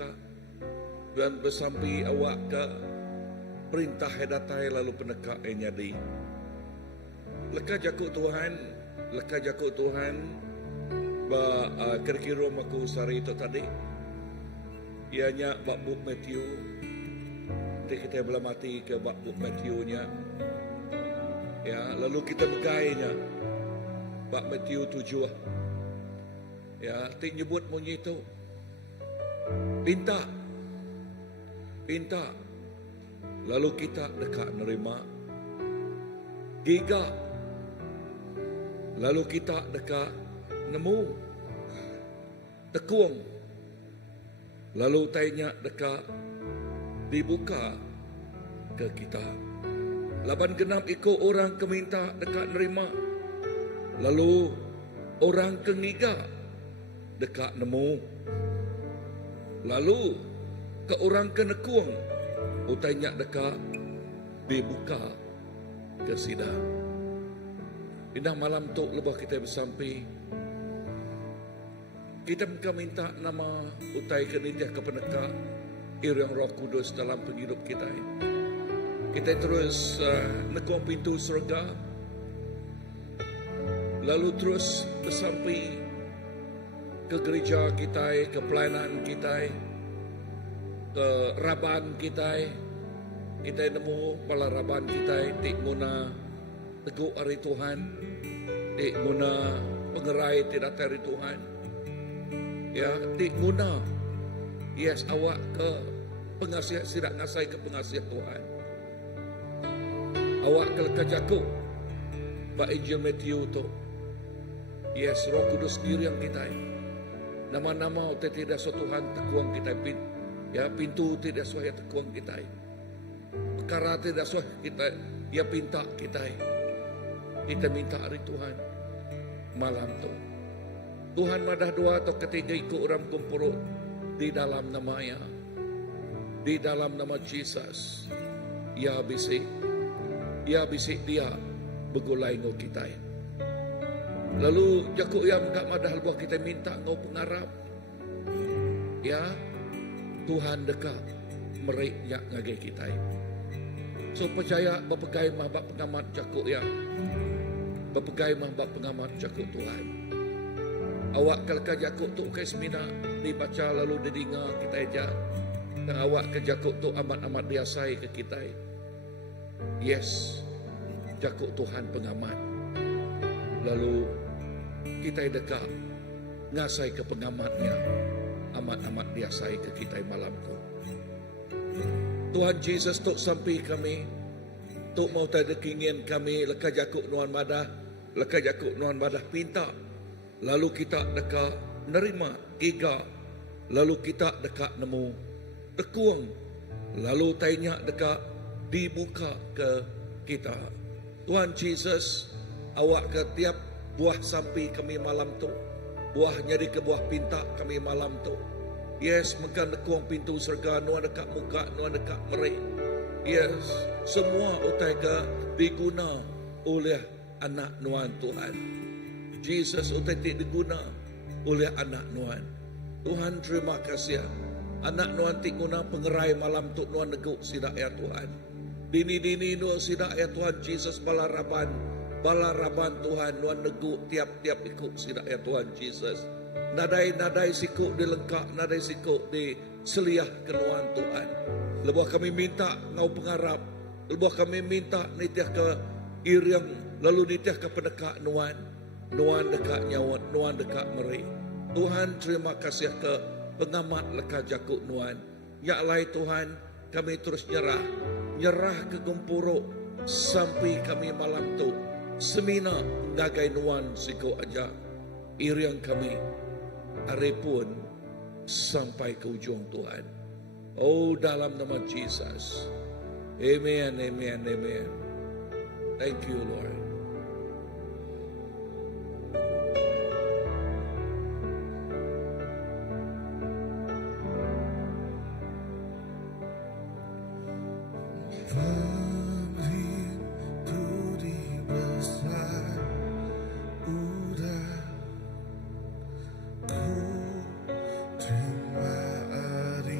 peneka. Dan bersampi awak ke perintah hedatai lalu peneka nyadi. Leka jakuk Tuhan ba kira-kira maku sari itu tadi. Ianya bab buk Matthew. Nanti kita belah mati ke bab buk Matthew-nya. Ya, lalu kita begainya bab Matthew 7. Ya, tik nyebut bunyi itu. Pinta. Lalu kita dekat nerima. Giga. Lalu kita dekat nemu. Tekuang. Lalu tanya dekat dibuka ke kita. Laban genap ikut orang keminta dekat nerima. Lalu orang kengiga dekat nemu. Lalu ke orang kenekuang utanya dekat dibuka ke sidang. Indah malam tu lebah kita bersampi. Kita minta nama utai kenitiah ke peneka Irang Roh Kudus dalam penghidup kita. Kita terus nekuang pintu surga. Lalu terus bersampi ke gereja kita, ke pelayanan kita, ke raban kita. Kita nemu pala raban kita tik guna teguh hari Tuhan, tik guna pengerai tidak dari Tuhan. Ya, tik guna yes awak ke pengasihat sidak ngasai ke pengasihat Tuhan. Awak ke lekajaku ba Injil Matthew tu. Yes, Roh Kudus sendiri yang kita. Nama-nama tidak so Tuhan tekuang kita ya pintu tidak so ya tekuang kita. Perkara tidak so kita ya pinta kita. Kita minta hari Tuhan malam tu. Tuhan madah dua atau ketiga ikut orang kumpul di dalam namanya. Di dalam nama Jesus. Ya bisik dia begulai ngau kita. Lalu jakuk yang gak madah buah kita minta ngau pengarap. Ya, Tuhan dekat merik yak ngagai kita. So percaya berpegai mah bak pengamat jakuk yang berpegai mah bak pengamat jakuk Tuhan. Awak kelka jakuk tu ke semina dibaca lalu didengar kita aja. Dan awak ke jakuk tu amat-amat biasai ke kita. Yes, jakuk Tuhan pengamat. Lalu kita dekat ngasai ke pengamatnya amat-amat biasai ke kita malam tu. Tuhan Jesus tok sampai kami tok mau tak dekingin kami leka jakuk nuan madah pinta. Lalu kita dekat nerima giga. Lalu kita dekat nemu tekuang. Lalu tanya dekat dibuka ke kita. Tuhan Jesus, awak ke tiap buah sampai kami malam tu. Buah nyari ke buah pinta kami malam tu. Yes, makan dekuang pintu surga, nuan dekat muka, nuan dekat merik. Yes, semua utai ke diguna oleh anak nuan Tuhan. Jesus utai diguna oleh anak nuan. Tuhan terima kasih. Anak nuan guna pengerai malam tu nuan neguk sidak ya Tuhan. Dini nuan sidak ya Tuhan Jesus balaraban Tuhan nuan neguk tiap-tiap ikut sidak ya Tuhan Jesus. Nadai sikuk dilengkap, nadai sikuk di seliah kenuan Tuhan. Lebuh kami minta ngau pengarap, lebuh kami minta nitiah ke iriang, lalu nitiah ke pendekak nuan dekat nyawat, nuan dekat meri. Tuhan terima kasih ke pengamat leka jakuk nuan. Ya lai Tuhan, kami terus nyerah ke gempuruk sampai kami malam tu. Semina ngagai nuan siko aja. Iriang kami hari pun sampai ke ujung Tuhan. Oh dalam nama Jesus. Amen. Thank you Lord. Terima hari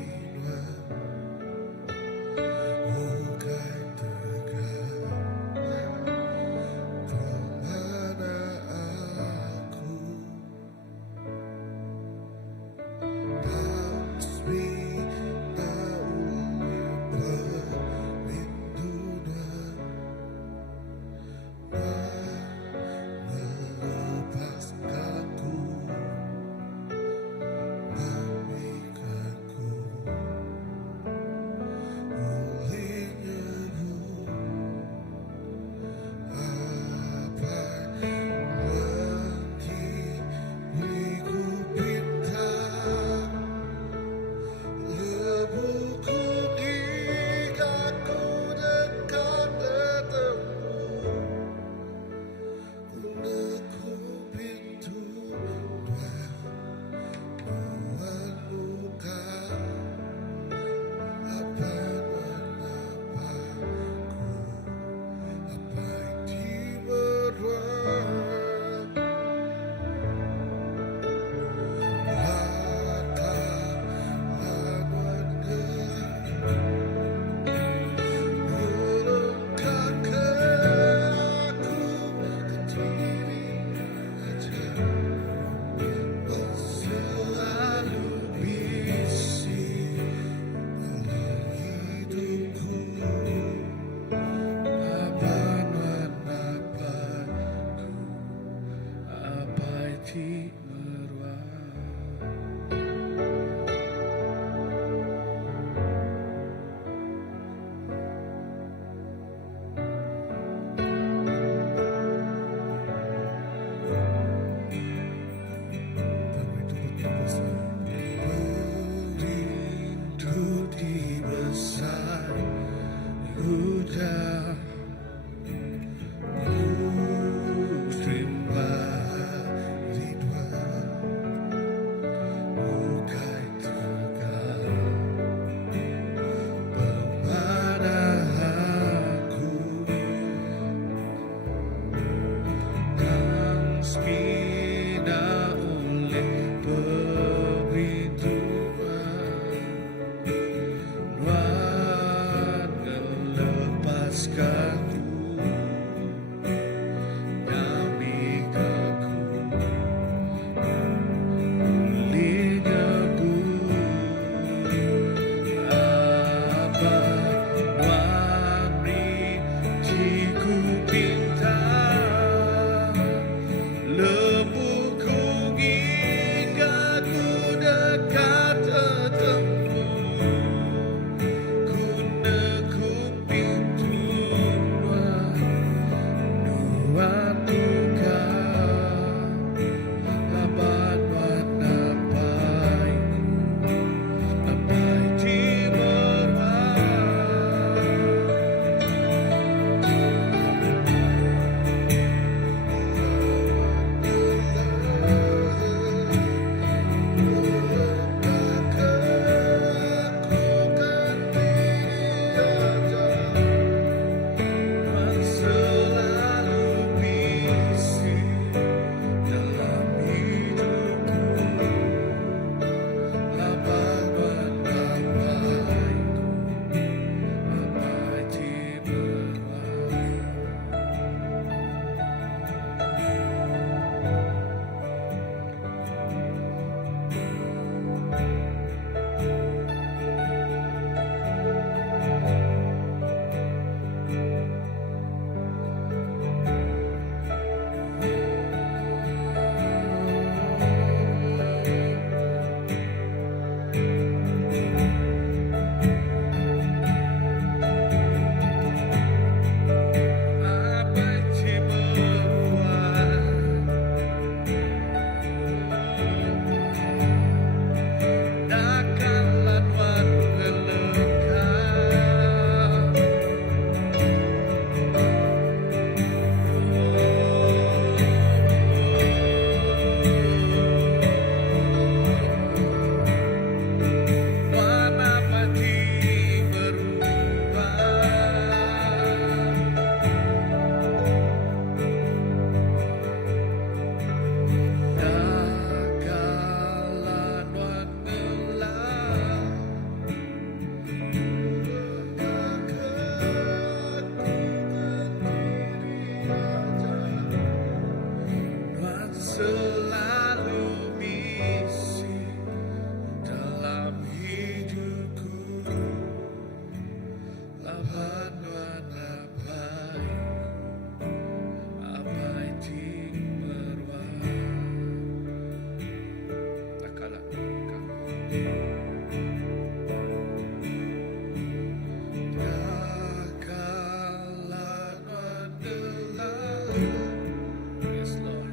Yes, Lord.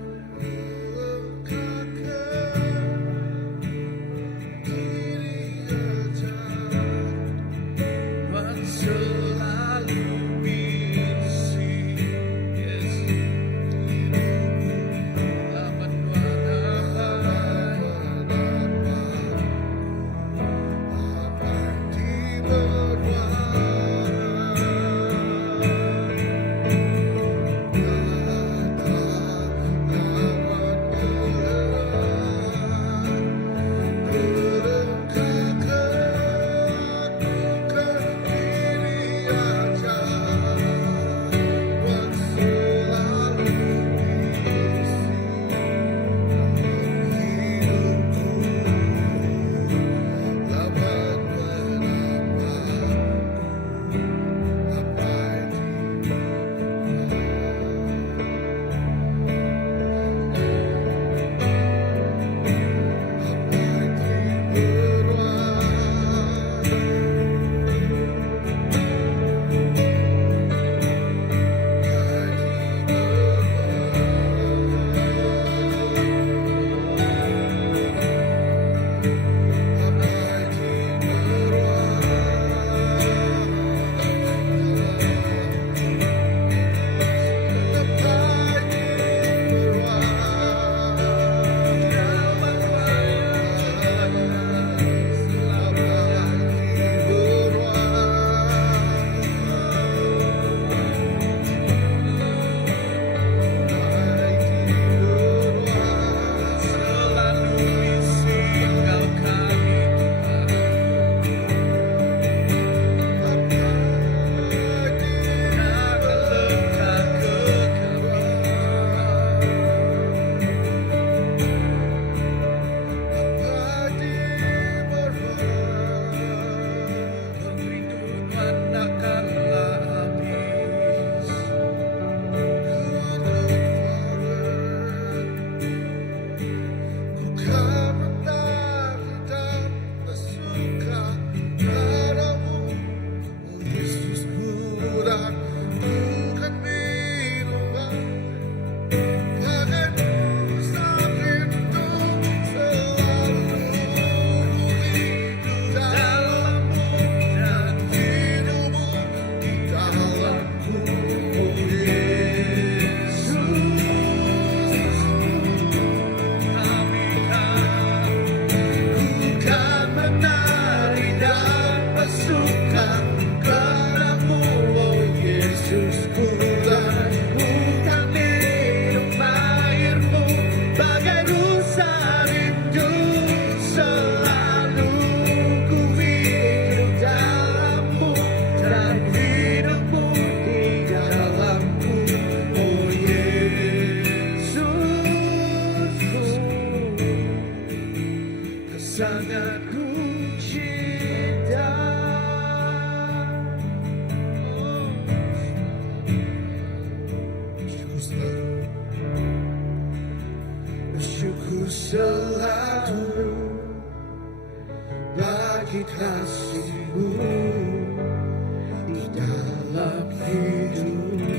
Selalu misi, yes. Lapan sangat ku cinta. Bersyukur selalu bagi kasih-Mu di dalam hidupku.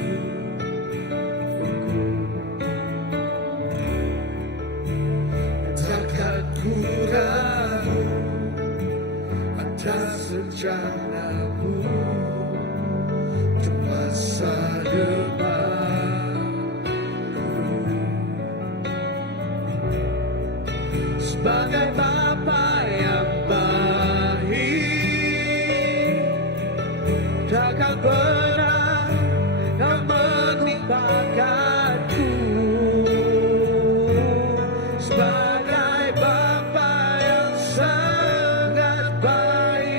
Takkan ku ragu atas rencana-Mu untuk masa depanku. Sebagai Bapa yang baik, takkan pernah Kau meninggalkanku. Sebagai Bapa yang sangat baik,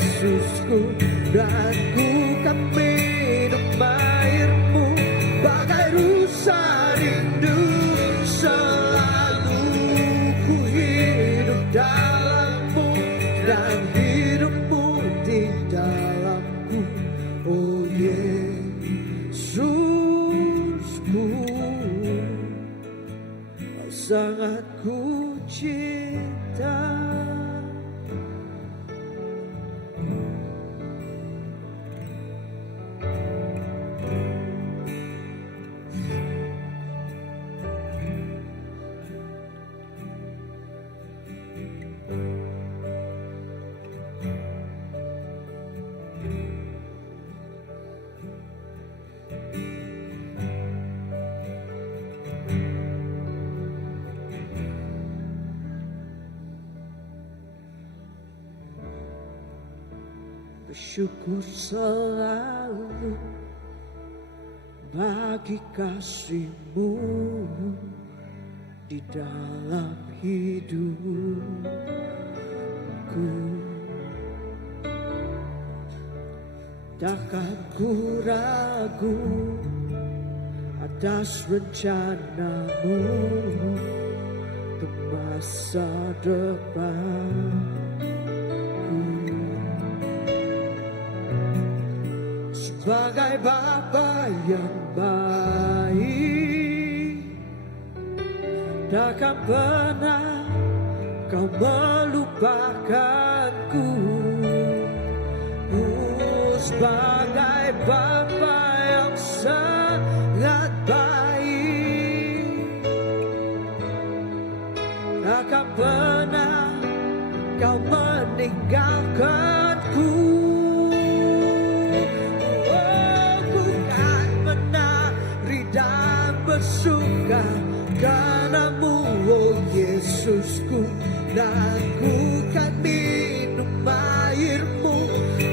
Yesusku, dan ku kan minum airmu bagai rusa rindu. Selalu ku hidup dalammu dan hidupmu di dalamku. Oh Yesusku, kau sangat ku cinta. Bersyukur selalu bagi kasih-Mu di dalam hidupku. Takkan ku ragu atas rencana-Mu untuk masa depan. Sebagai Bapa yang baik, takkan pernah Kau melupakanku. Sebagai Bapa yang sangat baik, takkan pernah Kau meninggalkanku. Bersuka karenamu, oh Yesusku, dan ku kan minum airmu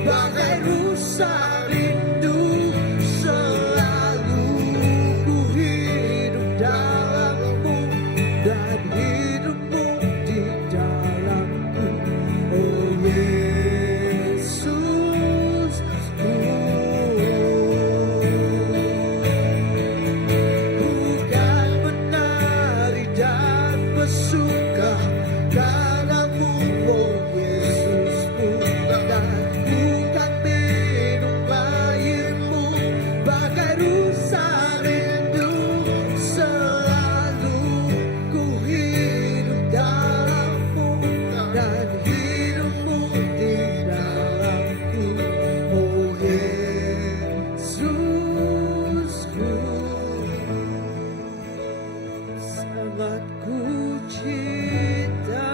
bagai rusa rindu. Selalu ku hidup dalammu dan hidupmu di dalamku. Oh Yesusku, suka karenamu, oh Yesusku, dan ku kan minum airmu bagai rusa rindu. Selalu ku hidup dalammu dan hidupmu di dalamku. Oh Yesusku, sangat ku cinta.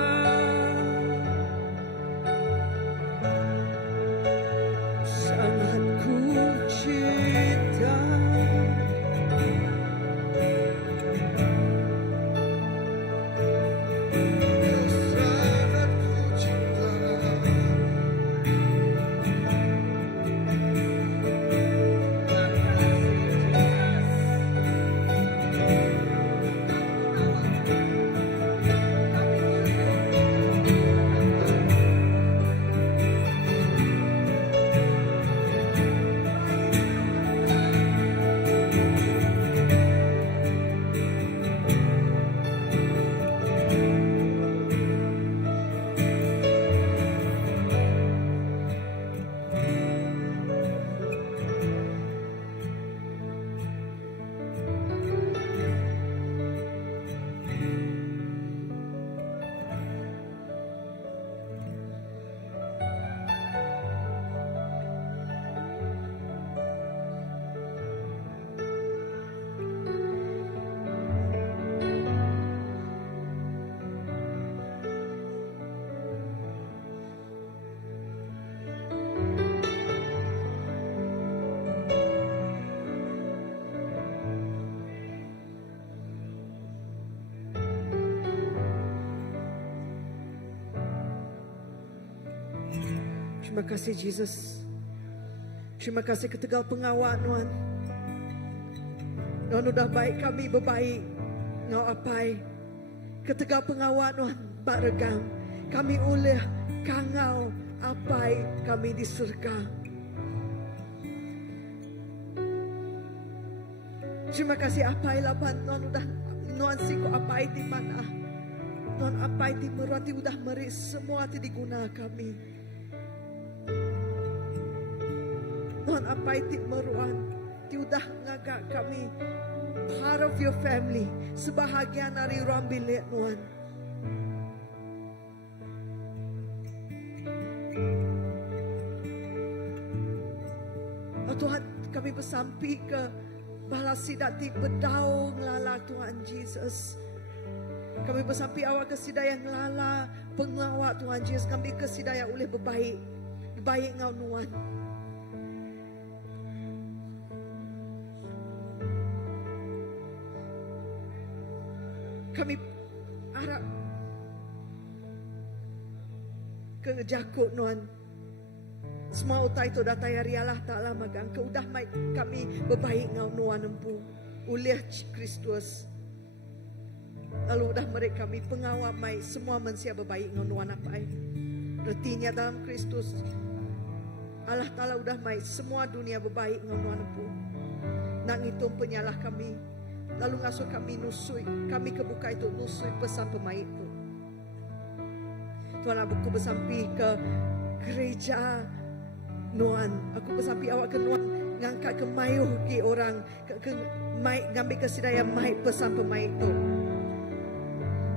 Sangat ku cinta. Sangat ku cinta. Terima kasih Jesus. Terima kasih ketegal pengawal Tuhan. Tuhan udah baik kami berbaik. Ngau apai. Ketegal pengawal Tuhan baregang. Kami oleh kangau apai kami di surga. Terima kasih apai lapan non udah non siku apai di mana. Non apai di merati udah meri semua ti diguna kami. Non apai ti meruan ti udah ngagak kami part of your family, sebahagian dari ruang bilik Tuhan. Oh Tuhan, kami bersampi ke balas sidati bedau ngelala Tuhan Yesus. Kami bersampi awak kesidaya ngelala pengawak Tuhan Yesus. Kami kesidaya oleh berbaik ngau Tuhan. Kami harap ke jakut Tuhan. Semua utai itu datai rialah taklah magang. Keudah mai kami berbaik ngau Tuhan empu. Oleh Kristus. Lalu udah mereka kami pengawal mai semua manusia berbaik ngau Tuhan apai. Retinya dalam Kristus. Allah Ta'ala udah mai semua dunia berbaik ngau Tuhan empu. Nak ngitung penyalah kami. Lalu ngasuh kami nusui, kami kebuka itu nusui pesan pemain itu. Tuhan aku bersampi ke gereja Nuan. Aku bersampi awak ke Nuan ngangkat ke mayuh ke orang ke ngambil kesidaya mai pesan pemain itu.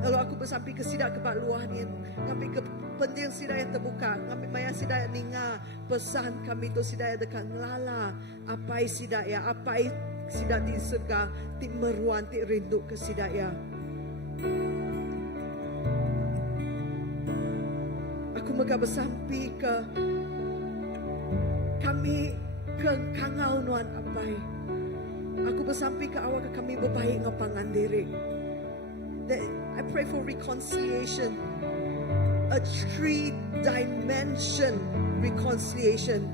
Lalu aku bersampi ke sidak ke bak luar ni, ngambil ke penting sidaya terbuka, ngambil maya sidaya ninga pesan kami tu sidaya dekat ngelala apai sidaya apai sidak di surga, ti meruan, ti rindu ke sidaya. Aku mega bersampi ke kami ke kangau Nuan apai. Aku bersampi ke awak ke kami berbaik ngapangan diri. I pray for reconciliation, a 3-dimension reconciliation.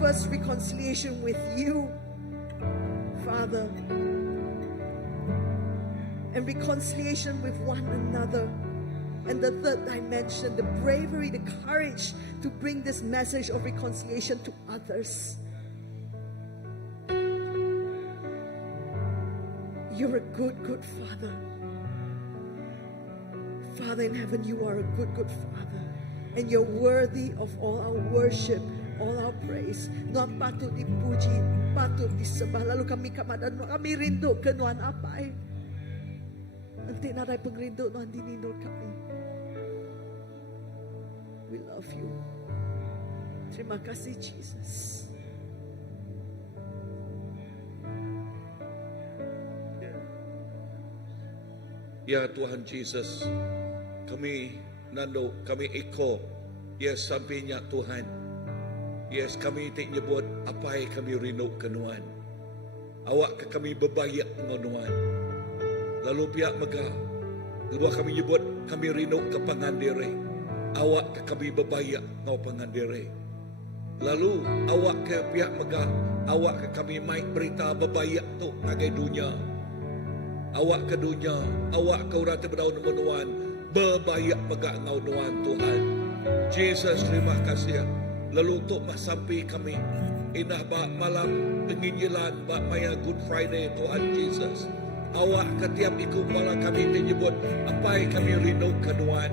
First, reconciliation with you, Father, and reconciliation with one another. And the third dimension, the bravery, the courage to bring this message of reconciliation to others. You're a good, good Father. Father in heaven, you are a good, good Father. And you're worthy of all our worship, all our praise. Nuan patut dipuji, patut disembah. Lalu kami kamadan, kami rindu ke Nuan apai. Nanti narai pengrindu Nuan dinindu kami. We love you. Terima kasih Jesus. Ya Tuhan Yesus, kami nando, kami iko, yes sampainya Tuhan. Yes kami tak nyebut apa yang kami rindu kenuan. Awak ke kami berbayak pengonuan. Lalu pihak megah, kedua kami nyebut kami rindu ke pangandiri. Awak ke kami berbayak ngau pangandiri. Lalu awak ke pihak megah, awak ke kami maik berita berbayak tu ngagai dunia. Awak ke dunia, awak ke urate berdaun menuan, berbayak megak ngau nuan Tuhan. Jesus, terima kasih. Lalu untuk sampai kami, inah bak malam penginjilan, bak maya Good Friday Tuhan Jesus. Awak ketiap ikut malam kami menyebut apa yang kami rindu ke nuan.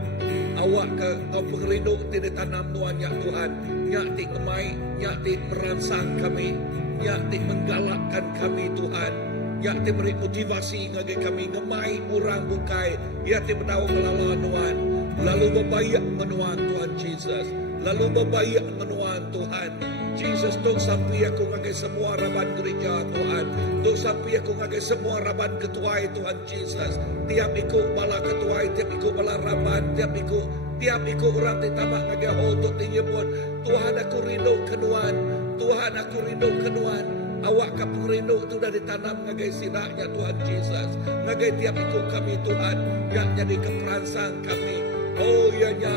Awak ke ngau pengrindu tidak tanam nuan ya Tuhan. Nyak tik ngemai, nyak tik merangsang kami, nyak tik menggalakkan kami Tuhan. Ya ti beri motivasi ngagai kami ngemai urang bukai. Ya ti berdawa melala nuan. Lalu berbayak menuan Tuhan Jesus. Lalu berbayak menuan Tuhan Jesus. Dok sampai aku ngagai semua raban gereja Tuhan. Dok sampai aku ngagai semua raban ketuai Tuhan Jesus. Tiap ikut bala ketuai, tiap ikut bala raban, tiap ikut orang ti tamak ngagai untuk tinyebut. Tuhan aku rindu kenuan. Tuhan aku rindu kenuan. Awak ke pengrindu itu dah ditanam ngagai sinaknya Tuhan Jesus. Ngagai tiap ikut kami Tuhan. Yang jadi keperansang kami. Oh ya nya.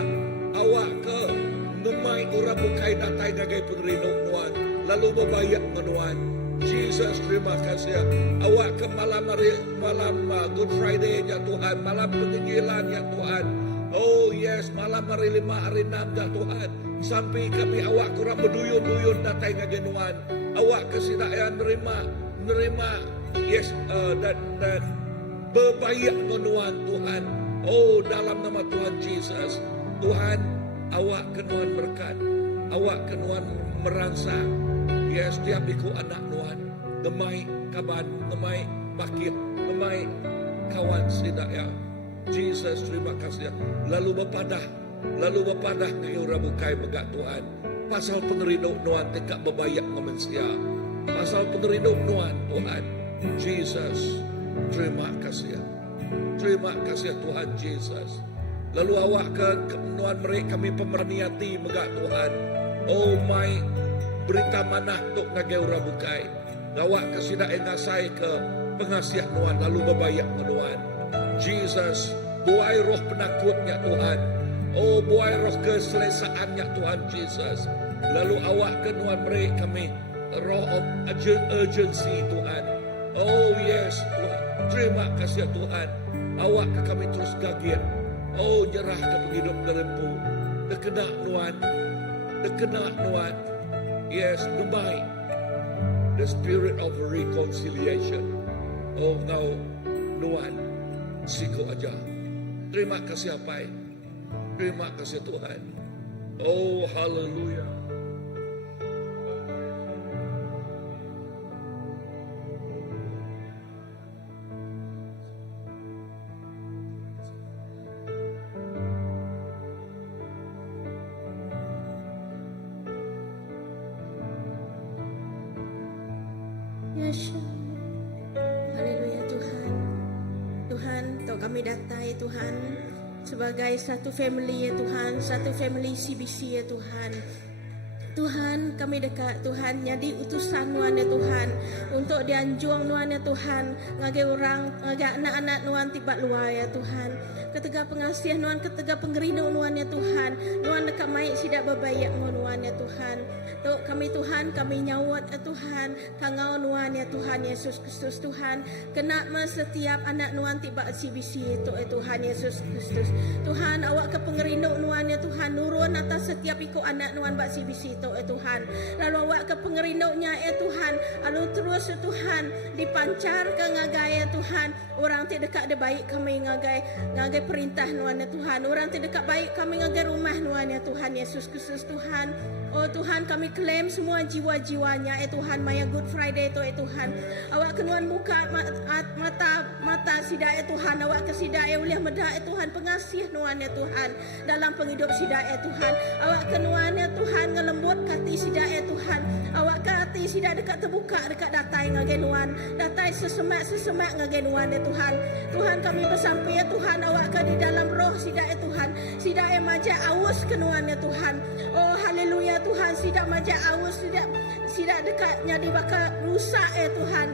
Awak ke ngemai orang bukai datai ngagai pengrindu Tuhan. Lalu berbayak menuan. Jesus terima kasih. Awak ke malam Good Friday ya Tuhan. Malam penginjilan ya Tuhan. Oh yes, malam hari 5 hari 6 dah Tuhan. Sampai kami awak kurang berduyun-duyun datai ngagenuan. Awak kesidaan nerima yes dan berbaik nuan Tuhan. Oh, dalam nama Tuhan Yesus, Tuhan, awak kenuan berkat, awak kenuan merangsang. Yes, setiap iku anak nuan, gemai kaban, gemai bakit, gemai kawan sidak ya. Jesus, terima kasih. Lalu berpadah ke rabukai megak Tuhan. Pasal pengeriduk nuan tekak berbayak manusia. Pasal pengeriduk nuan Tuhan. Jesus, terima kasih. Terima kasih Tuhan Jesus. Lalu awak ke nuan mereka kami pemerniati megak Tuhan. Oh my, berita manah tok ngageu rabukai. Awak kesidak engasai ke pengasiah nuan lalu berbayak nuan. Jesus, buai roh penakutnya Tuhan. Oh, buai roh keselesaannya Tuhan Jesus. Lalu awak kenuan mereka kami roh of urgency Tuhan. Oh yes Tuhan. Terima kasih Tuhan. Awak ke kami terus gagir. Oh, nyerah ke penghidup derempu. Dekenak nuan. Yes, gemai. The spirit of reconciliation. Oh, now nuan. Siko aja. Terima kasih Apai. Terima kasih Tuhan. Oh, haleluya. Haleluya Tuhan. Tuhan, Tok kami datai Tuhan sebagai satu family ya Tuhan, satu family CBC ya Tuhan. Tuhan, kami dekat Tuhan jadi utusan Nuan ya Tuhan untuk dianjung Nuan ya Tuhan ngage orang, ngage anak-anak Nuan tiba luar ya Tuhan. Ketega pengasihan Nuan, ketega pengerino Nuan ya Tuhan. Nuan dekat maik sidak berbayak Nuan ya Tuhan. Tok kami Tuhan, kami nyawat ya Tuhan kangau Nuan ya Tuhan Yesus Kristus Tuhan. Kena setiap anak Nuan tiba CBC itu ya Tuhan Yesus Kristus. Tuhan, awak ke pengerino Nuan ya Tuhan nurun atas setiap ikut anak Nuan bak CBC itu Tuhan. Lalu awak ke pengerindoknya Tuhan. Lalu terus Tuhan dipancar ke ngagai Tuhan. Orang tidak dekat ada baik kami ngagai perintah Nuan ya Tuhan. Orang tidak dekat baik kami ngagai rumah Nuan ya Tuhan Yesus Kristus Tuhan. Oh Tuhan, kami klaim semua jiwa-jiwanya Tuhan. Maya Good Friday itu Tuhan. Awak kenuan buka mata sidak Tuhan. Awak ke sidak uliah medah Tuhan. Pengasih Nuan ya Tuhan. Dalam penghidup sidak Tuhan. Awak kenuan ya Tuhan ngelembut kati sidak Tuhan. Awak ke hati sidak dekat terbuka dekat datai ngagenuan. Datai sesemak ngagenuan ya Tuhan. Tuhan, kami bersampai ya Tuhan. Awak ke di dalam roh sidak Tuhan. Sidak majak awus kenuan ya Tuhan. Oh haleluya Tuhan, sidak majak awus, sidak dekatnya dibakar rusak ya Tuhan.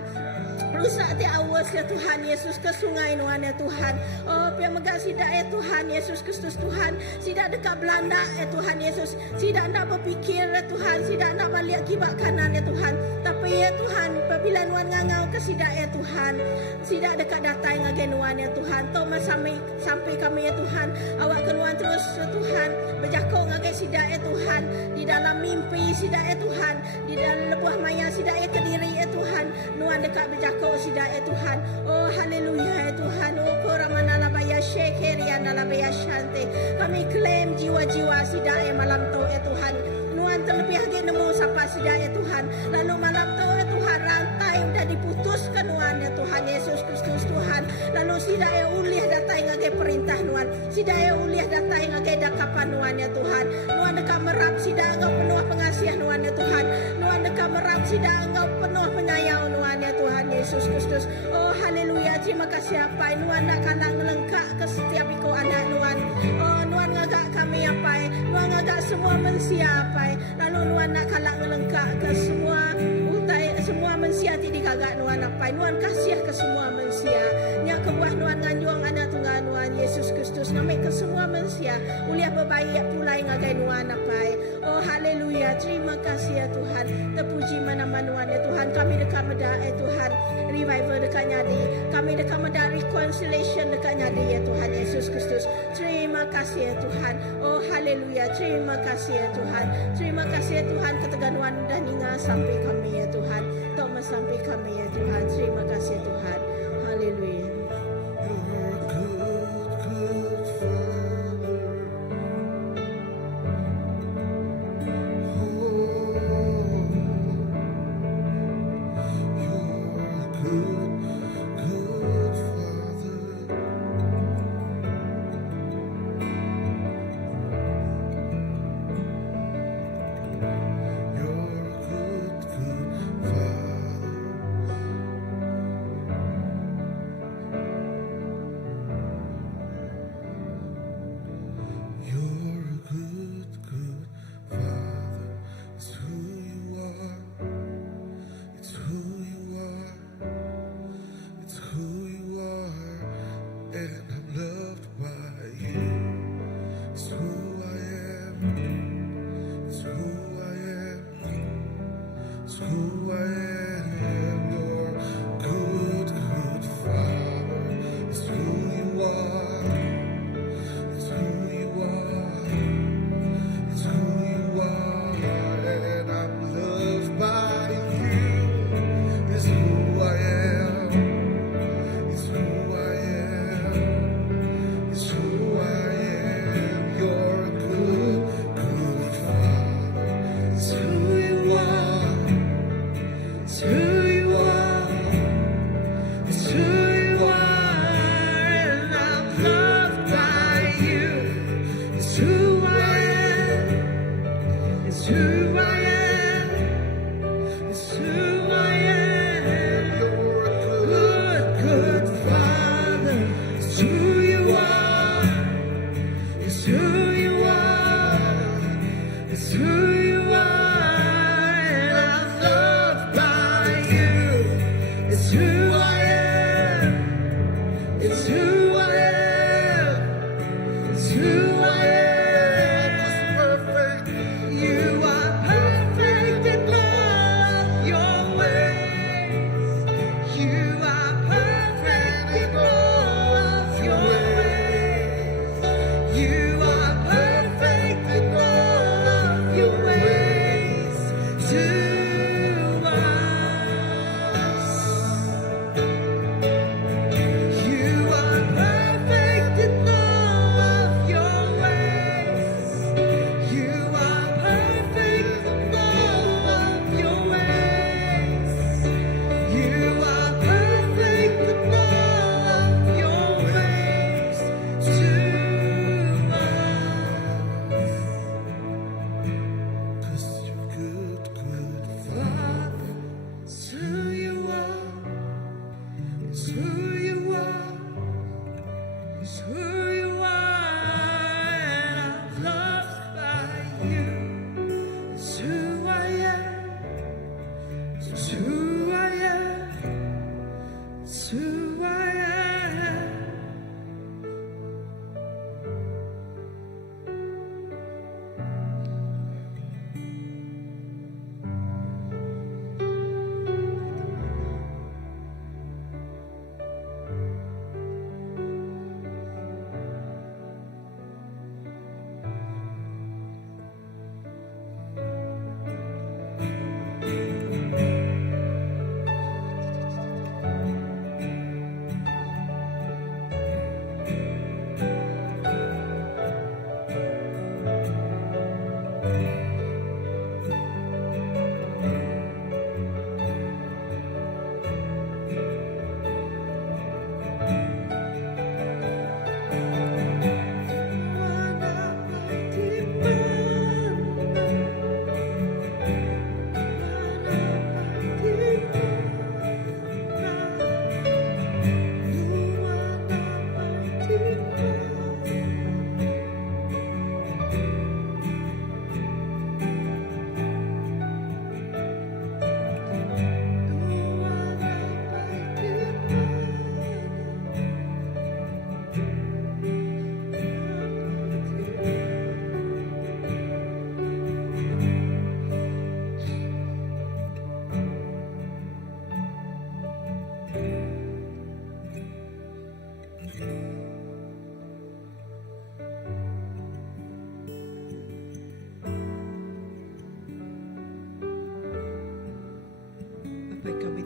Rusak ti awas ya Tuhan Yesus ke sungai Nuan ya Tuhan. Oh pia megak sidak ya Tuhan Yesus Kristus Tuhan. Sidak dekat Belanda ya Tuhan Yesus. Sidak nak berfikir ya Tuhan. Sidak nak balik kibak kanan ya Tuhan. Tapi ya Tuhan, apabila Nuan ngangau ke sidak ya Tuhan. Sidak dekat datai ngagai Nuan ya Tuhan. Toma sampai kami ya Tuhan. Awak ke Nuan terus ya Tuhan. Berjakau ngagai sidak ya Tuhan. Di dalam mimpi sidak ya Tuhan. Di dalam lebuah maya sidak ya Kediri ya Tuhan. Nuan dekat berjakau sidak ya Tuhan. Oh haleluya ya Tuhan. Oh koramana labaya syekeriana labaya syante. Kami klaim jiwa-jiwa sidak ya malam tu ya Tuhan. Nuan terlebih lagi nemu sapa sidak ya Tuhan. Lalu malam tu ya Tuhan rantai dah diputuskan Nuan ya Tuhan Yesus Kristus Tuhan. Lalu sidak ya uliah datai ngagai perintah Nuan. Sidak ya uliah datai ngagai dakapan Nuan ya Tuhan. Nuan dekat merap sidak engkau penuh pengasihan Nuan ya Tuhan. Nuan dekat merap sidak engkau penuh penyayang Nuan ya Tuhan Yesus Kristus. Oh haleluya, terima kasih apa Nuan nak kalang lengkap ke setiap ikut anak Nuan. Oh Nuan ngagak kami apa Nuan ngagak semua manusia apa. Lalu Nuan nak kalang lengkap ke semua manusia tidak kagak Nuan apa. Nuan kasih ke semua manusia. Nya kebuah Nuan nganjuang anak tunggal Nuan Yesus Kristus ngambil ke semua manusia. Uliah berbaik pulai ngagai Nuan apa. Oh haleluya, terima kasih ya Tuhan. Terpuji mana-mana Nuan ya Tuhan. Kami dekat medah ya Tuhan. Revival dekat nyadi. Kami dekat medah reconciliation dekat nyadi ya Tuhan Yesus Kristus. Terima kasih kasih ya Tuhan. Oh haleluya, terima kasih ya Tuhan. Terima kasih ya Tuhan, keteganuan dan ingat sampai kami ya Tuhan. Toma sampai kami ya Tuhan. Terima kasih ya Tuhan. Haleluya. You are perfect.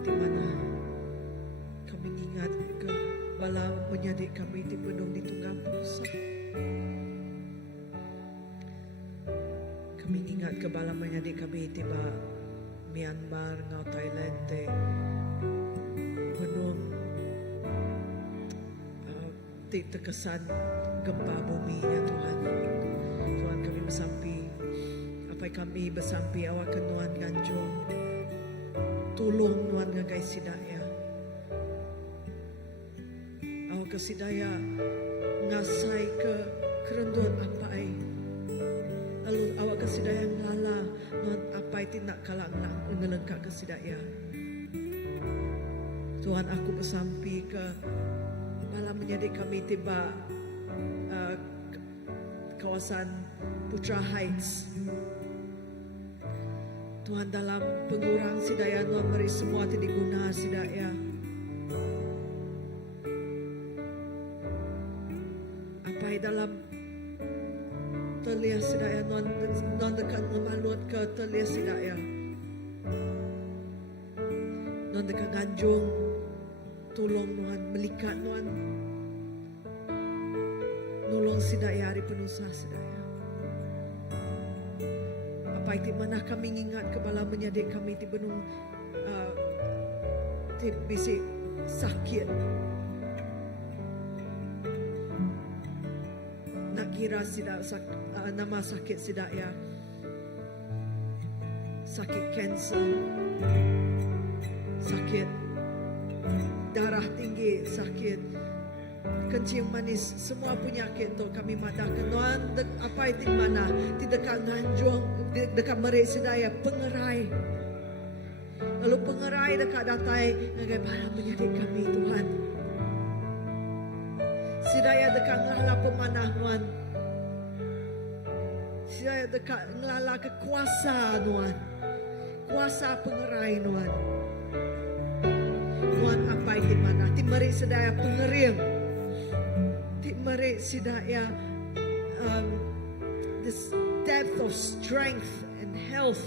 ti mana kami ingat ke bala menyadik kami ti penuh di tunggang pusa. Kami ingat ke bala menyadik kami ti ba Myanmar ngau Thailand te penuh ti terkesan gempa bumi ya Tuhan. Tuhan kami bersampi apa kami bersampi awak kenuan ganjong tulung nuan ngagai sidaya awak ke sidaya ngasai ke kerenduan apai lalu awak ke sidaya ngala nuan apai tindak kalang ngelengkak ke sidaya. Tuhan aku bersampi ke malam menjadi kami tiba kawasan Putra Heights. Tuhan dalam pengurang sidaya Tuhan beri semua tidak guna sidaya. Apa dalam terlihat sidaya Tuhan dekat memalut ke terlihat sidaya. Tuhan dekat ganjung tolong Tuhan melikat Tuhan nolong sidaya hari penusa sidaya. Apa itu mana kami ingat kepala menyadik kami di benung di bisik sakit. Nak kira sidaya nama sakit sidaya sakit kanser, sakit darah tinggi, sakit kencing manis, semua penyakit tu kami madahkan. Tuhan apa itu mana di dekat nganjung, di dekat mereka sedaya pengerai. Lalu pengerai dekat datai ngagai bala menyadik kami Tuhan. Sedaya dekat ngelala pemanah Tuhan. Sedaya dekat ngelala kekuasa Tuhan. Kuasa pengerai Tuhan. Tuhan apa itu mana? Ti meri sedaya pengerim. Ti meri sedaya this depth of strength and health.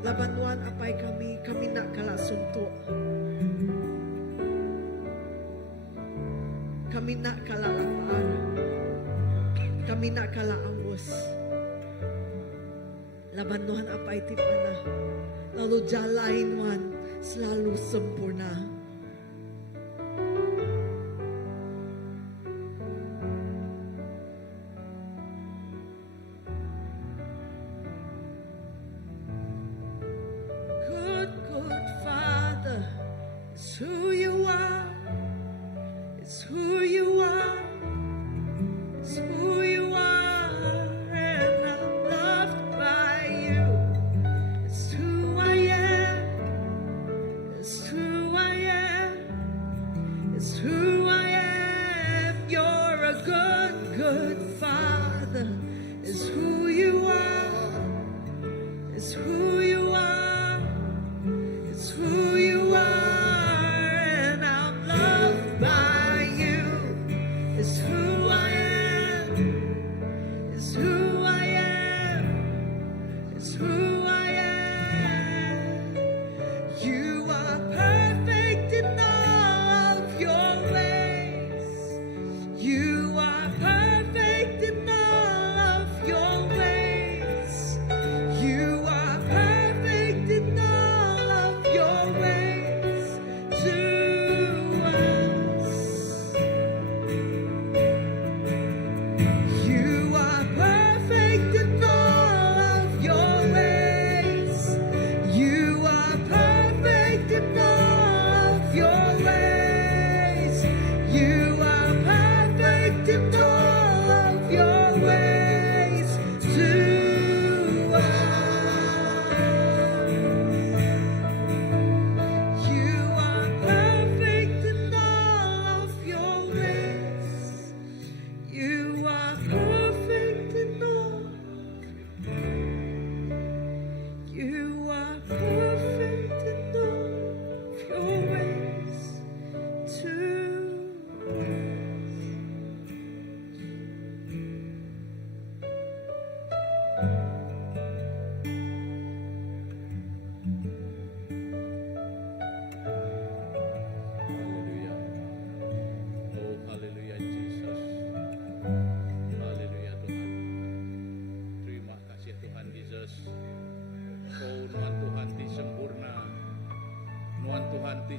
Laban Tuhan apa kami nak kalah suntuk. Kami nak kalah lapar. Kami nak kalah aus. Laban Tuhan apa itu mana? Lalu jalan Tuhan selalu sempurna. Good, good Father, it's who you are. It's who you are. It's who you are. Your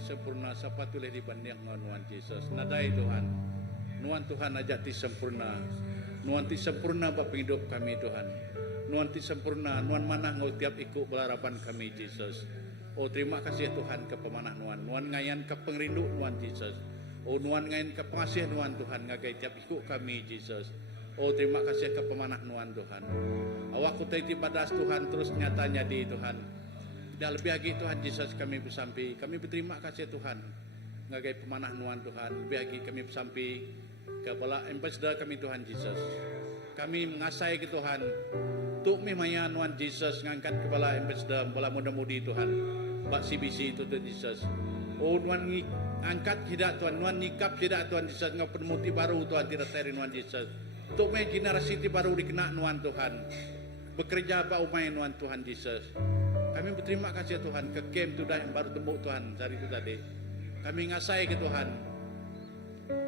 sempurna sapa tulih dibanding Nuan Yesus. Nadai Tuhan. Nuan Tuhan ajak ti sempurna. Nuan ti sempurna bapa hidup kami Tuhan. Nuan ti sempurna, Nuan manah ngau tiap ikut belarapan kami Yesus. Oh terima kasih Tuhan ke pemanah Nuan. Nuan ngayan ke pengrindu Nuan Yesus. Oh Nuan ngayan ke pengasih Nuan Tuhan ngagai tiap ikut kami Yesus. Oh terima kasih ke pemanah Nuan Tuhan. Awak kutai tibadas Tuhan terus nyatanya di Tuhan. Dan lebih lagi Tuhan Yesus kami bersampi. Kami berterima kasih Tuhan. Ngagai pemanah Nuan Tuhan. Lebih lagi kami bersampi kepala ambassador kami Tuhan Yesus. Kami mengasai ke Tuhan. Tuk mimaya Nuan Yesus ngangkat kepala ambassador bola muda-mudi Tuhan. Bak CBC itu Tuhan Yesus. Oh Nuan angkat tidak Tuhan. Nuan nikap tidak Tuhan Yesus. Ngau penemuti baru Tuhan tidak teri Nuan Yesus. Tuk me generasi baru dikena Nuan Tuhan. Bekerja apa umay Nuan Tuhan Yesus. Kami berterima kasih Tuhan ke camp tu dah yang baru tembuk Tuhan hari itu tadi. Kami ngasai ke Tuhan.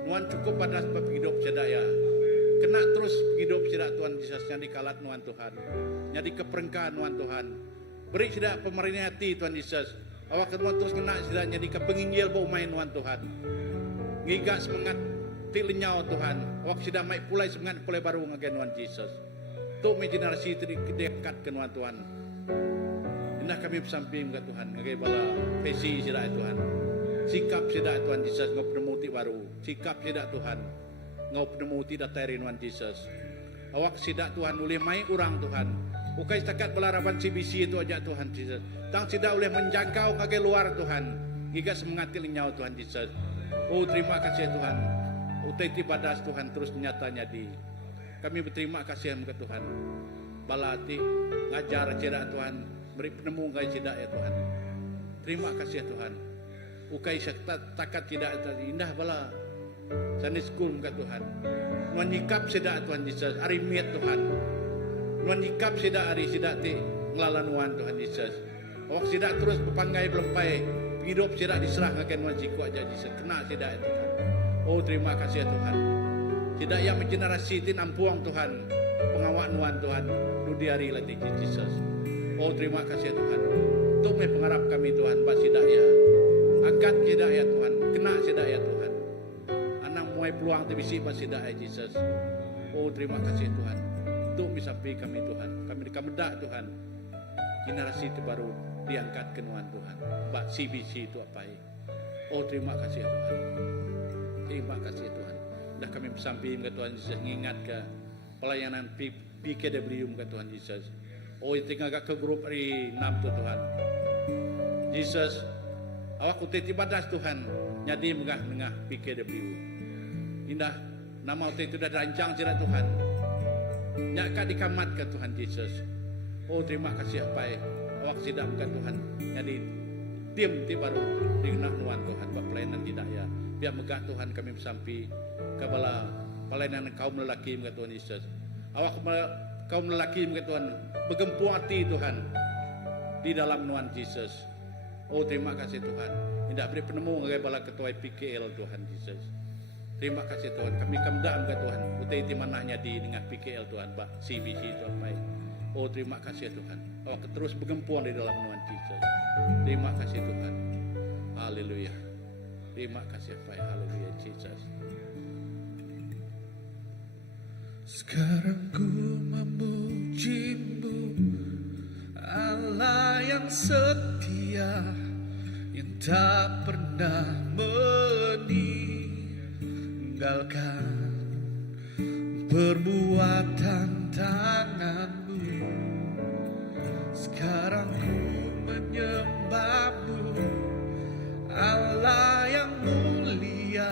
Nuan cukup pada sebab hidup sedaya. Kena terus hidup sedak Tuhan Yesus yang dikalat Nuan Tuhan. Yang keperengkaan Nuan Tuhan. Beri sedak pemerintah hati Tuhan Yesus. Awak Nuan terus kena sedak jadi kepenginggil bau main Nuan Tuhan. Ngigak semangat tilenyau Tuhan. Awak sedak mai pulai semangat pulai baru ngagen Nuan Yesus. Tuk me generasi dekat ke Nuan Tuhan. Indah kami bersamping ke Tuhan. Ngagai bala pesi sedak Tuhan. Sikap sedak Tuhan Yesus ngau penemuti baru. Sikap sedak Tuhan. Ngau penemuti datari Nuan Yesus. Awak sidak Tuhan oleh mai orang Tuhan. Ukai setakat belarapan CBC itu aja Tuhan Yesus. Tang sidak oleh menjangkau ngagai luar Tuhan. Giga semangat linyau Tuhan Yesus. Oh terima kasih Tuhan. Utai tibadas Tuhan terus nyatanya di. Kami berterima kasih ke Tuhan. Balati ngajar cedak Tuhan. Beri penemu ngai cedak ya Tuhan. Terima kasih Tuhan. Ukai setakat tidak indah bala. Sunday school muka Tuhan. Nuan nyikap sedak Tuhan Yesus. Hari miat Tuhan. Nuan nyikap sedak hari sedak ti ngelalan Nuan Tuhan Yesus. Awak sedak terus berpanggai belempai. Hidup sedak diserah ngakan Nuan jiku aja Yesus. Kena sedak Tuhan. Oh terima kasih Tuhan. Sedak yang mengenerasi ti nampuang Tuhan. Pengawak Nuan Tuhan. Dudi hari latih Yesus. Oh terima kasih Tuhan. Untuk pengharap kami Tuhan. Pak sedak ya. Angkat sedak ya Tuhan. Kena sedak ya Tuhan. Mulai peluang TBC masih dah Yesus. Oh terima kasih Tuhan. Untuk misampi kami Tuhan. Kami dikamedak Tuhan. Generasi terbaru diangkat ke Nuan Tuhan. Bak CBC itu apa ya? Oh terima kasih Tuhan. Terima kasih Tuhan. Dah kami misampi ke Tuhan Yesus. Ingat ke pelayanan PKW ke Tuhan Yesus. Oh tinggal ke grup hari 6 tu Tuhan. Yesus. Awak utai tibadas Tuhan. Nyadi mengah-mengah PKW. Indah nama itu sudah dirancang tidak Tuhan. Nyakat dikamat ke Tuhan Yesus. Oh terima kasih apa awak sidam ke Tuhan. Jadi tim ti baru dikenal Nuan Tuhan pelayanan tidak ya. Biar megah Tuhan kami bersampi kepala pelayanan kaum lelaki ke Tuhan Yesus. Awak kaum lelaki ke Tuhan bergempur hati Tuhan di dalam Nuan Yesus. Oh terima kasih Tuhan. Tidak beri penemu ngagai bala ketua PKL Tuhan Yesus. Terima kasih Tuhan. Kami kemdam ke Tuhan. Utai di mananya di dengan PKL Tuhan. Pak CBC itu apa. Oh terima kasih Tuhan. Awak terus bergempur di dalam Nuan Yesus. Terima kasih Tuhan. Haleluya. Terima kasih Pak. Haleluya Yesus. Sekarang ku memuji-Mu, Allah yang setia, yang tak pernah meninggalkan perbuatan tangan-Mu. Sekarang ku menyembah-Mu, Allah yang mulia,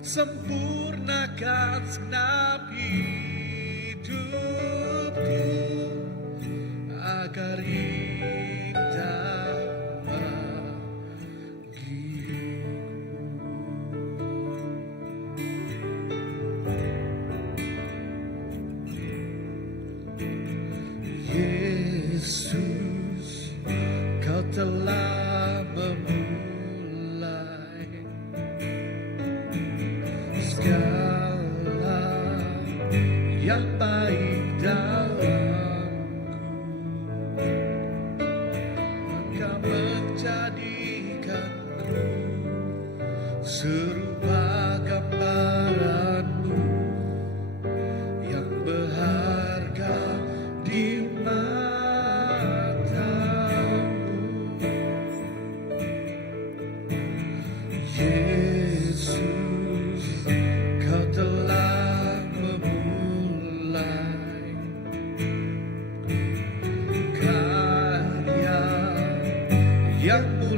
sempurnakan segenap hidupku agar indah bagiku. Yesus, Kau telah memulai segala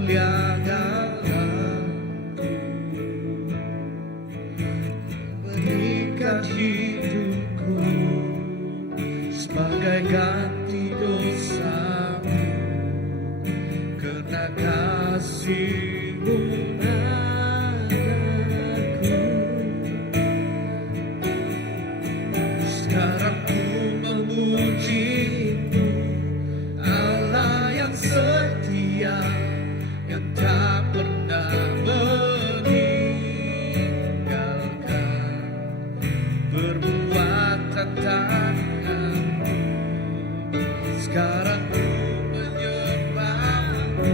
muliakanlah, berikan hidupku sebagai ganti dosamu, karena kasih-Mu padaku. Sekarang ku memuji-Mu, Allah yang setia, yang tak pernah meninggalkan perbuatan tangan-Mu. Sekarang ku menyembah-Mu,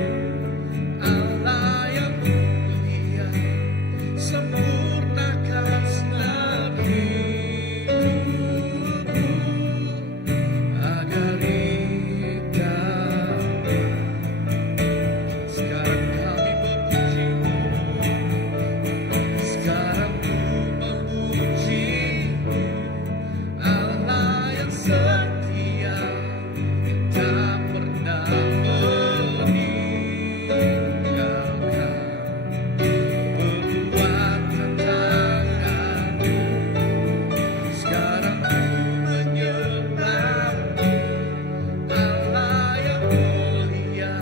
Allah yang mulia, sempurnakan senam hidupku agar indah. Sekarang kami memuji-Mu, sekarang ku memuji-Mu, Allah yang setia, yang tak pernah meninggalkan perbuatan tangan-Mu. Sekarang ku menyembah-Mu, Allah yang mulia,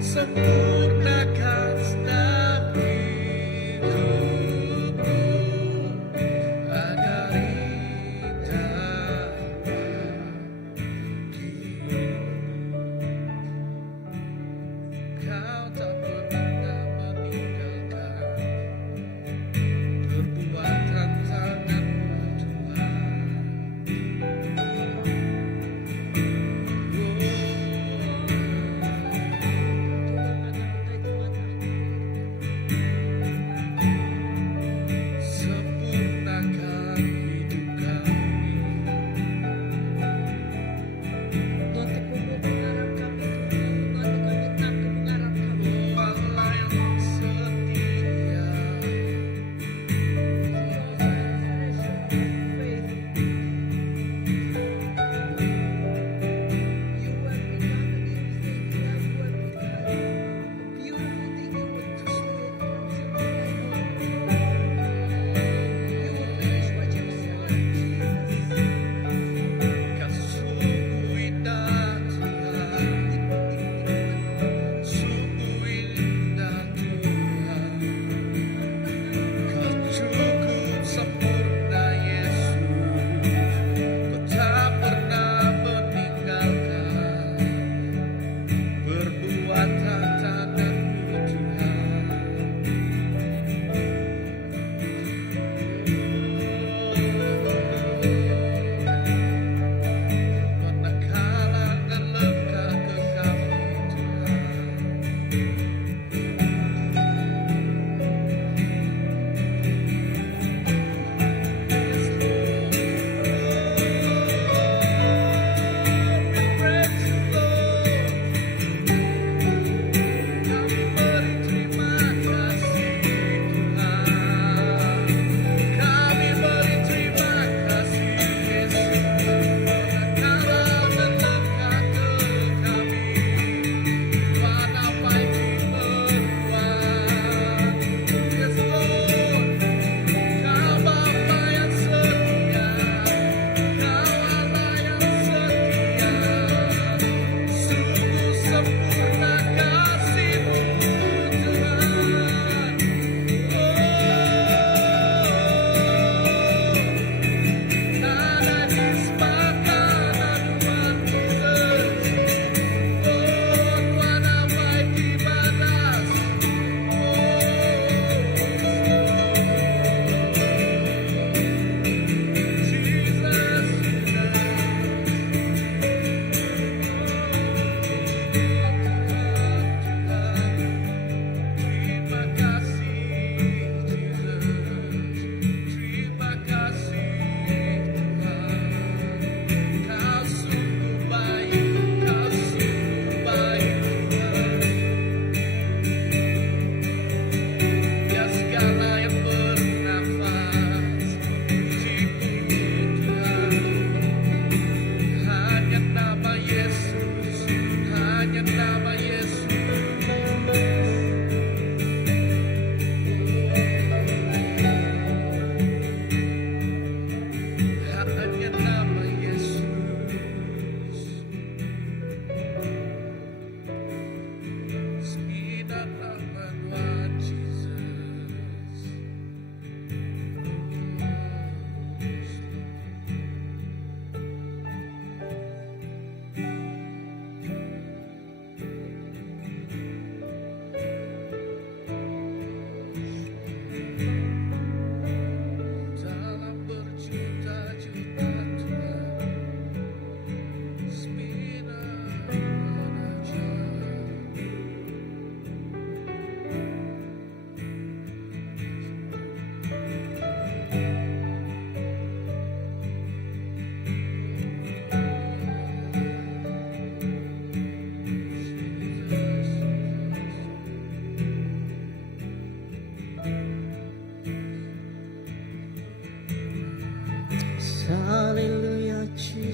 sempurnakan senam hidupku agar indah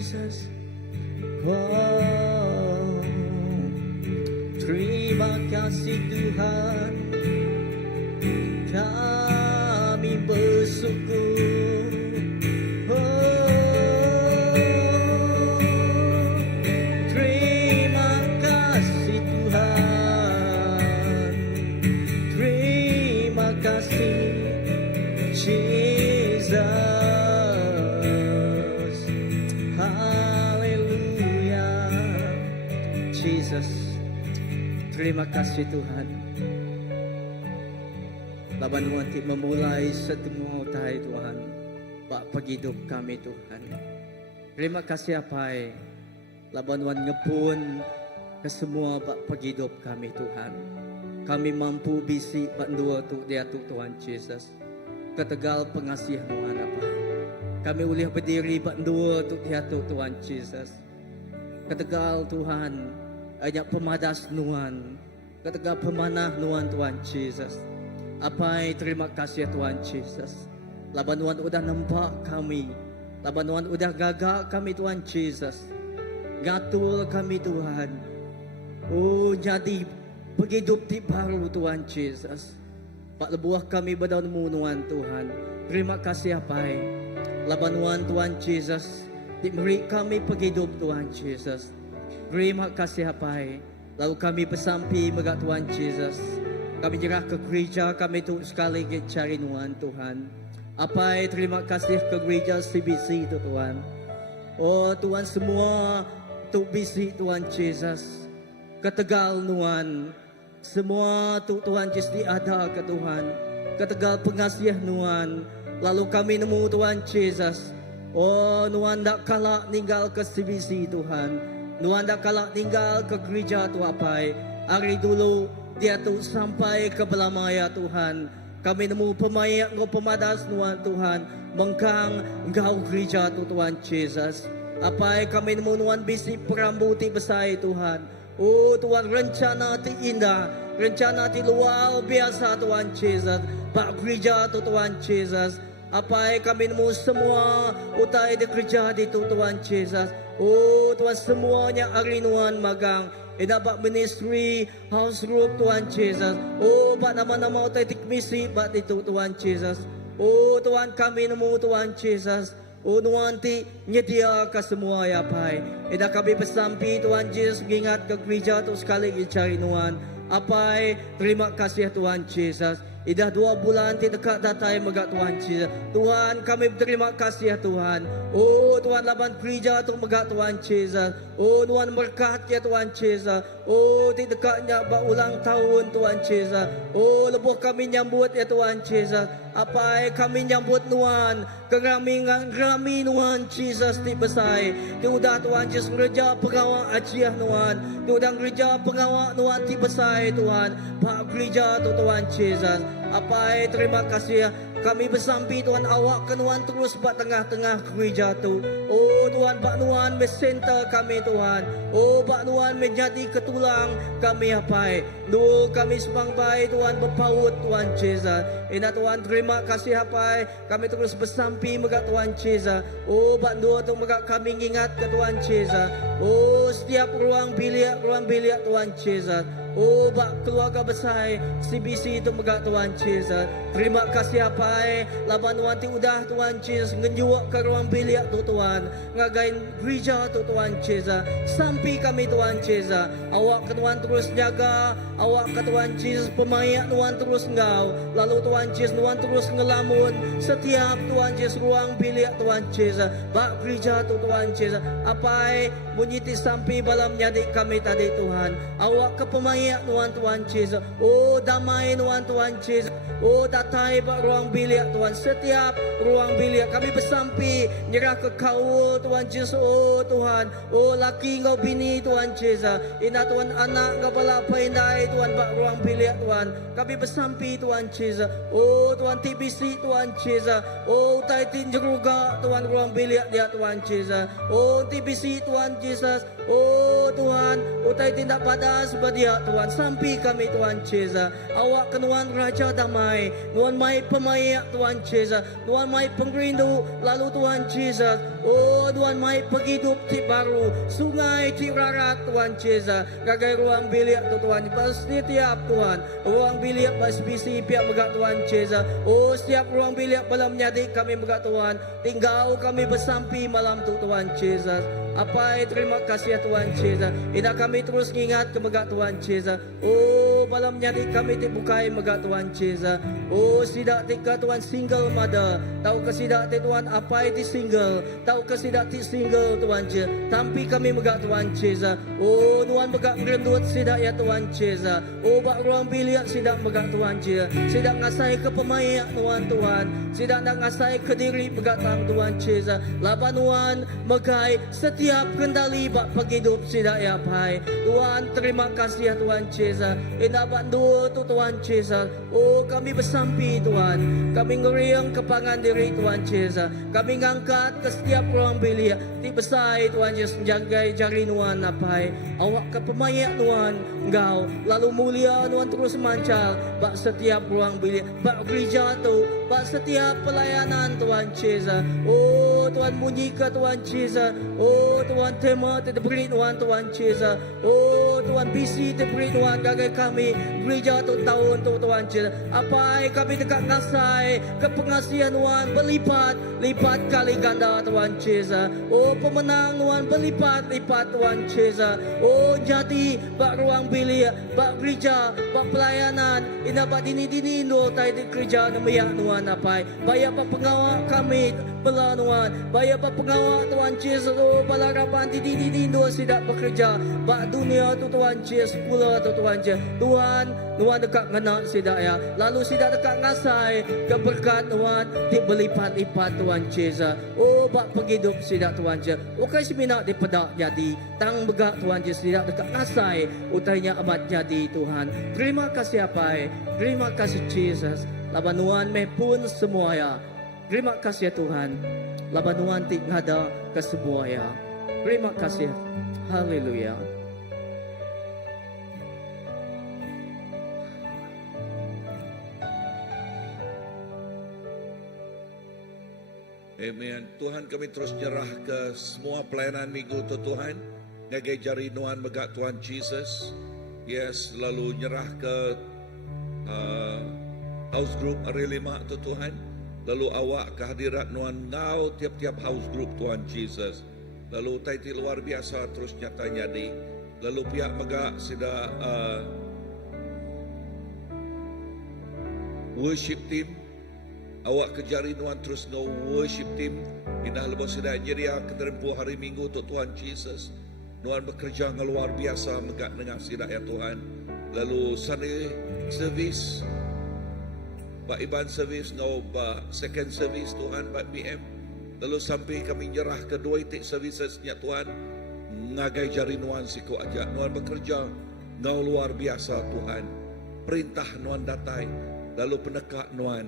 Jesus. Wow. Terima kasih Tuhan, kami bersyukur. Oh, terima kasih Tuhan, terima kasih Jesus. Haleluya. Jesus, terima kasih Tuhan. Laban wanti memulai setemu tayo Tuhan, Pak paghidup kami Tuhan. Terima kasih apai, laban wan ngepun ke semua Pak paghidup kami Tuhan. Kami mampu bisi Pak dua tu dia tu Tuhan Jesus. Ketegal pengasih Tuhan apa. Kami boleh berdiri Pak dua tu dia tu Tuhan Jesus. Ketegal Tuhan, banyak pemadas Tuhan. Ketegal pemanah Tuhan Jesus. Apai terima kasih Tuhan Jesus. Laban Tuhan udah nampak kami. Laban Tuhan udah gagak kami Tuhan Jesus. Ngatul kami Tuhan. Oh jadi penghidup di baru Tuhan Jesus. Pak lebuah kami berdaunmu Tuhan. Terima kasih apai. Laban Tuhan Jesus. Diberi kami penghidup Tuhan Jesus. Terima kasih apai. Lalu kami bersampi megat Tuhan Jesus. Kami jerah ke gereja kami tu sekali cari Tuhan. Apai terima kasih ke gereja CBC itu Tuhan. Oh Tuhan semua tu bisi Tuhan Jesus. Ketegal Tuhan. Semua tu Tuhan Jesus ada ke Tuhan. Ketegal pengasiah Tuhan. Lalu kami nemu Tuhan Jesus. Oh Tuhan tak kalah tinggal ke CBC Tuhan. Tuhan tak kalah tinggal ke gereja tu apai. Hari dulu dia tu sampai ke belamaya Tuhan. Kami nemu pemayak Engkau pemadas Tuhan. Mengkang Engkau gereja tu Tuhan Jesus. Apai kami nemu Tuhan bisi perambuti besar Tuhan. Oh Tuhan rencana ti indah. Rencana ti luar biasa Tuhan Jesus. Pak gereja tu Tuhan Jesus. Apai kami nemu semua utai di gereja di tu Tuhan Jesus. Oh Tuhan semuanya hari Tuhan magang. Dapat ministry house group Tuhan Jesus. Oh Pak nama-nama utai tikmisi Pak itu Tuhan Jesus. Oh Tuhan kami nemu Tuhan Jesus. Oh Tuhan ti nyedia ke semua ya Pai. Kami bersampi Tuhan Jesus mengingat ke gereja tu sekali cari Tuhan. Apai terima kasih Tuhan Jesus. Dah 2 bulan ti dekat datai megat Tuhan Jesus. Tuhan kami berterima kasih ya Tuhan. Oh Tuhan laban gereja tu megat Tuhan Jesus. Oh Tuhan berkat ya Tuhan Jesus. Oh ti dekatnya ulang tahun Tuhan Jesus. Oh lebuh kami nyambut ya Tuhan Jesus. Apa kami nyambut Tuhan. Kerami Tuhan Jesus ti besai. Ti udah Tuhan Jesus gereja pengawal ajiah Tuhan. Ti udah gereja pengawal Tuhan ti besai Tuhan. Pak gereja tu Tuhan Jesus. Apa terima kasih ya. Kami bersampi Tuhan awak ke Tuhan terus buat tengah-tengah gereja tu. Oh Tuhan Pak Tuhan mesenter kami Tuhan. Oh Pak Tuhan menjadi ketulang kami apa. Duh kami semang baik Tuhan berpaut Tuhan Jesus. Ina Tuhan terima kasih apa. Kami terus bersampi megat Tuhan Jesus. Oh Pak Duh tu megat kami ingat ke Tuhan Jesus. Oh setiap ruang bilik Tuhan Jesus. Oh Pak keluarga besar CBC itu megat Tuhan Jesus. Terima kasih apa. Laban Tuhan ti udah Tuhan Jesus ngenjuak ke ruang bilik tu Tuhan. Ngagain gereja tu Tuhan Jesus. Sampai kami Tuhan Jesus. Awak ke Tuhan terus jaga. Awak ke Tuhan Jesus pemayak Tuhan terus ngau. Lalu Tuhan Jesus Tuhan terus ngelamun. Setiap Tuhan Jesus ruang bilik Tuhan Jesus. Bak gereja tu Tuhan Jesus. Apai bunyiti sampai balam nyadik kami tadi Tuhan. Awak ke pemayak Tuhan Jesus. Oh damai Tuhan Jesus. Oh datai bak ruang bilik Tuhan. Setiap ruang bilik kami bersampi nyerah ke kau Tuhan Jesus. Oh Tuhan. Oh laki ngau bini Tuhan Jesus. Ina Tuhan anak ngau balapa indai Tuhan bak ruang bilik Tuhan. Kami bersampi Tuhan Jesus. Oh Tuhan TBC Tuhan Jesus. Oh taitin jeruga Tuhan ruang bilik dia Tuhan Jesus. Oh TBC Tuhan Jesus. Oh Tuhan, utai tindak pada sebadia Tuhan. Sampai kami Tuhan Jesus. Awak ke Tuhan Raja Damai. Tuhan mai pemayak Tuhan Jesus. Tuhan mai pengrindu lalu Tuhan Jesus. Oh Tuhan, mai paghidup ti baru, sungai ti rarat Tuhan Yesus, kagay ruang bilik tu Tuhan, pasti tiap Tuhan, ruang bilik pas bisi pihak megak Tuhan Yesus. Oh setiap ruang bilik malam nyadi kami megak Tuhan, tinggal kami bersampi malam tu Tuhan Yesus. Apa terima kasih ya Tuhan Yesus. Ina kami terus ingat ke megak Tuhan Yesus. Oh malam nyadi kami dibukai megak Tuhan Yesus. Oh sidak tika Tuhan single mother. Tahu ke sidak ti Tuhan apa itu single. Tahu ke sidak ti single Tuhan Yesus. Tampi kami megak Tuhan Yesus. Oh Tuhan megak merendut sidak ya Tuhan Yesus. Oh bak ruang bilik sidak megak Tuhan Yesus. Sidak ngasai ke pemayak Tuhan. Sidak nak ngasai ke diri megak tang Tuhan Yesus. Laban Tuhan megai setiap kendali bak paghidup sidak ya Pai. Tuhan terima kasih ya Tuhan Yesus. Ina bandu tu Tuhan Yesus. Oh kami bersampi Tuhan. Kami ngeriang kepangan diri Tuhan Yesus. Kami ngangkat ke setiap ruang bilik. Ti besai Tuhan Yesus menjagai jari Tuhan Pai. Awak ke pemayak Tuhan Engkau. Lalu mulia Tuhan terus mancal bak setiap ruang bilik. Bak gereja tu. Bak setiap pelayanan Tuhan Yesus. Oh Tuhan bunyi ke Tuhan Yesus. Oh Tuhan tema diberi Tuhan Yesus. Oh Tuhan bisi diberi Tuhan gagai kami gereja tu tahun tu Tuhan Yesus. Apa kami dekat ngasai ke pengasihan Tuhan berlipat kali ganda Tuhan Yesus. Oh pemenang Tuhan berlipat Tuhan Yesus. Oh jadi bak ruang bilik, bak gereja, bak pelayanan ina bak dini no tai di gereja nemiak Tuhan apa. Bayar bak pengawal kami bela Tuhan. Bayar bak pengawal Tuhan Yesus. Oh balarapan dini no sidak bekerja bak dunia tu Tuhan Yesus, pula tu Tuhan Yesus. Tuhan dekat ngena sidak ya. Lalu sidak dekat ngasai keberkat Tuhan di berlipat-lipat Tuhan Yesus. Oh bak paghidup sidak Tuhan Yesus. Ukai semina di pedak jadi tang begak Tuhan Yesus sidak dekat ngasai utainya amat jadi Tuhan. Terima kasih apa? Terima kasih Yesus. Laban Tuhan mepun semua ya. Terima kasih ya Tuhan. Laban Tuhan tik ngada ke semua ya. Terima kasih. Haleluya. Amen. Tuhan kami terus nyerah ke semua pelayanan minggu tu Tuhan. Ngagai jari Tuhan megak Tuhan Jesus. Yes, lalu nyerah ke house group hari 5 tu Tuhan. Lalu awak kehadirat Tuhan ngau tiap-tiap house group Tuhan Jesus. Lalu taiti luar biasa terus nyata nyadi. Lalu pihak megak sida worship team. Awak kejari Tuhan terus ngau worship team. Indah lepas sida nyeria keterempuh hari Minggu untuk Tuhan Jesus. Tuhan bekerja luar biasa megak dengan sida ya Tuhan. Lalu Sunday service, Pak Iban service ngau Pak second service Tuhan Pak BM. Lalu sampai kami nyerah kedua itik servicesnya Tuhan. Ngagai jari Tuhan siku aja. Tuhan bekerja ngau luar biasa Tuhan. Perintah Tuhan datai. Lalu pendekat Tuhan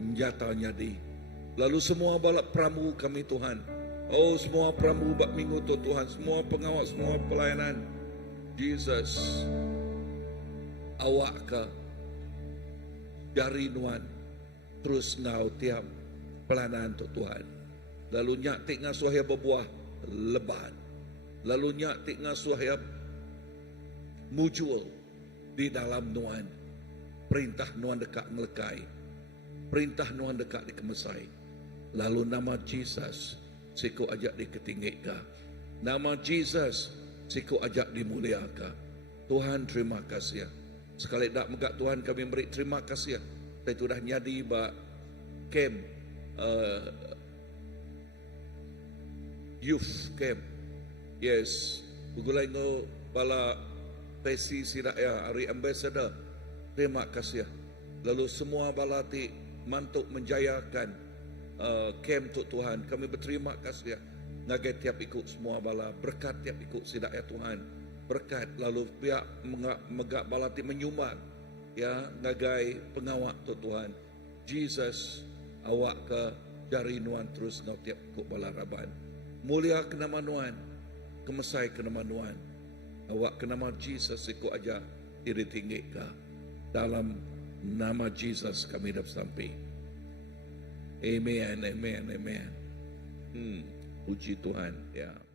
menjata nyadi. Lalu semua balap pramu kami Tuhan. Oh semua pramu bak minggu tu Tuhan. Semua pengawal, semua pelayanan. Jesus. Awak ke jari Tuhan. Terus ngau tiap pelayanan tu Tuhan. Lalu nyak tik ngasuh ya berbuah lebat. Lalu nyak tik ngasuh ya muncul di dalam Tuhan. Perintah Tuhan dekat melekai. Perintah Tuhan dekat dikemesai. Lalu nama Jesus siku ajak diketinggika. Nama Jesus siku ajak dimuliakan. Tuhan terima kasih ya. Sekali dak megak Tuhan kami beri terima kasih ya. Saya sudah nyadi ba camp youth camp. Yes. Bugulai ngo bala pesi sidak ya hari ambassador. Terima kasih ya. Lalu semua bala ti mantuk menjayakan camp tu Tuhan. Kami berterima kasih ya. Ngagai tiap ikut semua bala. Berkat tiap ikut sidak ya Tuhan. Berkat. Lalu pihak megak bala ti menyumbang. Ya. Ngagai pengawak tu Tuhan. Jesus. Awak ke jari Tuhan terus ngau tiap ikut bala raban. Mulia ke nama Tuhan. Kemesai ke nama Tuhan. Awak ke nama Jesus ikut aja iri tinggi ke. Dalam nama Jesus kami dapat sampai. Amen, amen, amen. Puji Tuhan. Ya.